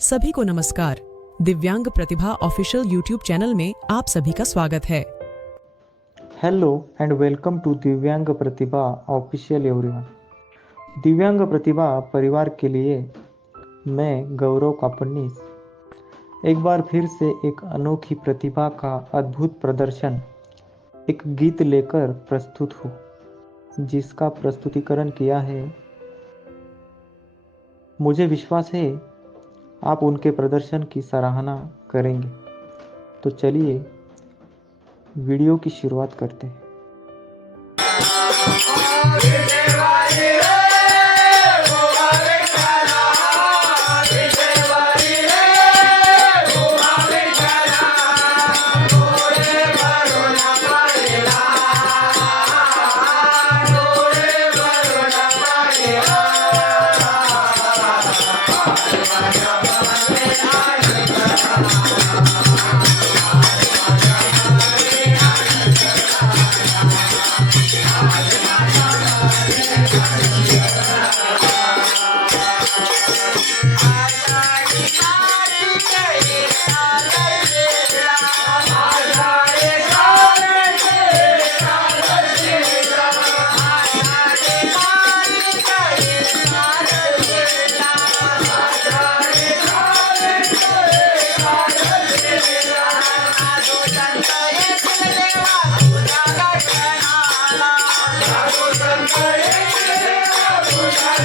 सभी को नमस्कार। दिव्यांग प्रतिभा ऑफिशियल यूट्यूब चैनल में आप सभी का स्वागत है। हेलो एंड वेलकम टू दिव्यांग प्रतिभा ऑफिशियल एवरीवन। दिव्यांग प्रतिभा परिवार के लिए मैं गौरव कापन्नीस एक बार फिर से एक अनोखी प्रतिभा का अद्भुत प्रदर्शन, एक गीत लेकर प्रस्तुत हूँ, जिसका प्रस्तुतिकरण किया है। मुझे विश्वास है आप उनके प्रदर्शन की सराहना करेंगे। तो चलिए वीडियो की शुरुआत करते हैं।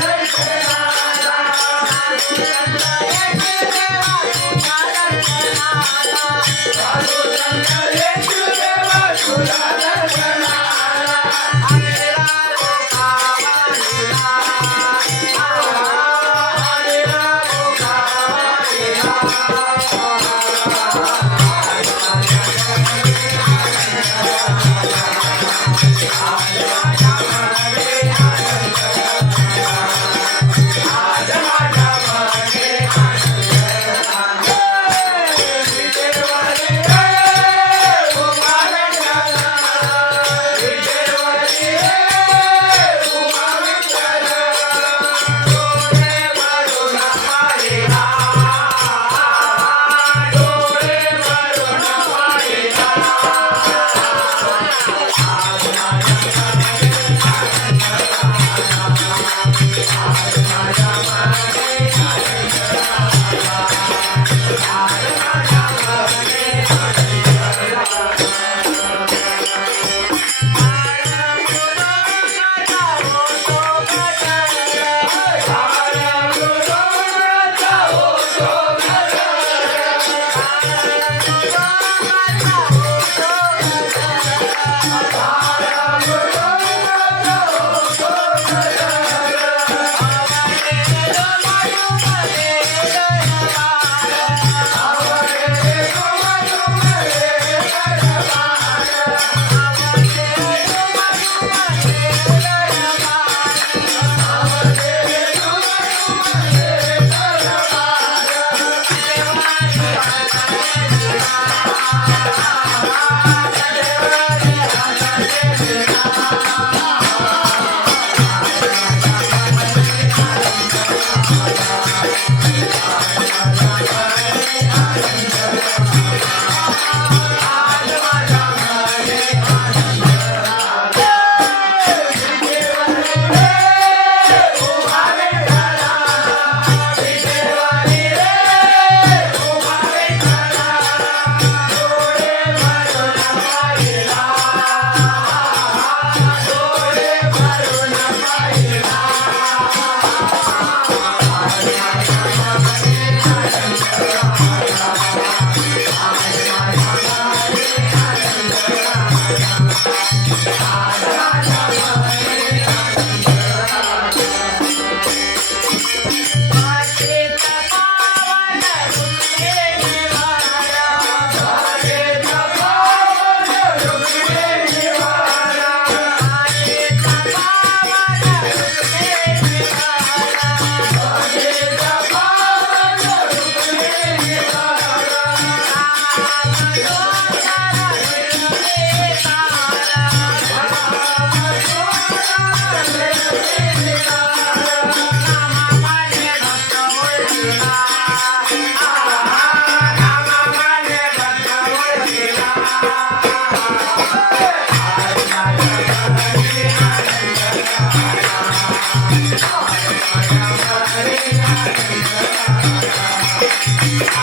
Hey, hey, hey.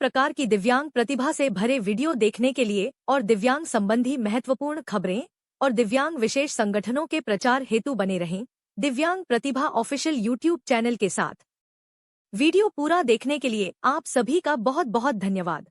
प्रकार की दिव्यांग प्रतिभा से भरे वीडियो देखने के लिए और दिव्यांग संबंधी महत्वपूर्ण खबरें और दिव्यांग विशेष संगठनों के प्रचार हेतु बने रहें, दिव्यांग प्रतिभा ऑफिशियल यूट्यूब चैनल के साथ। वीडियो पूरा देखने के लिए आप सभी का बहुत बहुत धन्यवाद।